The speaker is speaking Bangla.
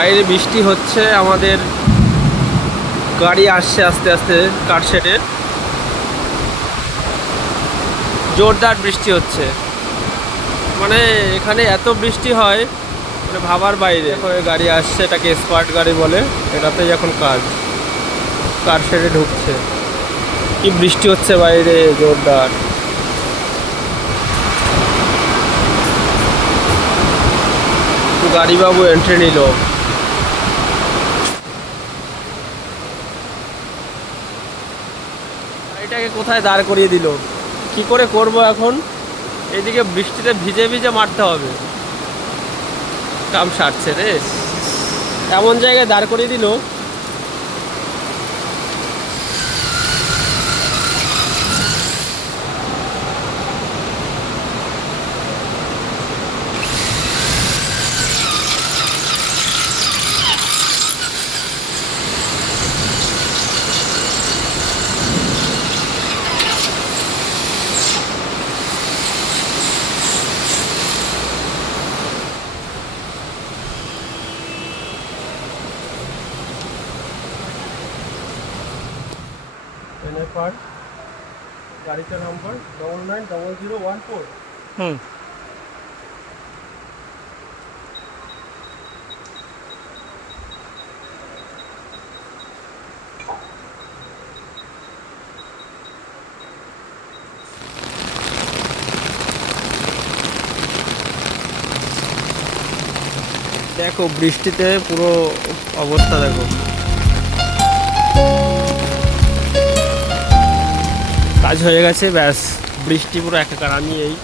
বাইরে বৃষ্টি হচ্ছে, আমাদের গাড়ি আসছে আস্তে আস্তে কার শেডে। জোরদার বৃষ্টি হচ্ছে, মানে এখানে এত বৃষ্টি হয় মানে ভাবার বাইরে। গাড়ি আসছে, এটাকে স্মার্ট গাড়ি বলে, এটাতেই এখন কাজ। কার শেডে ঢুকছে, কি বৃষ্টি হচ্ছে বাইরে জোরদার। গাড়িবাবু এন্ট্রি নিল। গাড়িটাকে কোথায় দাঁড় করিয়ে দিল, কি করে করব এখন? এদিকে বৃষ্টিতে ভিজে ভিজে মারতে হবে, কাম সারছে রে। এমন জায়গায় দাঁড় করিয়ে দিল। গাড়িটার নাম্বার 990014। হুম। দেখো বৃষ্টিতে পুরো অবস্থা দেখো। কাজ হয়ে গেছে, ব্যাস। বৃষ্টি পুরো একাকার। আমি এই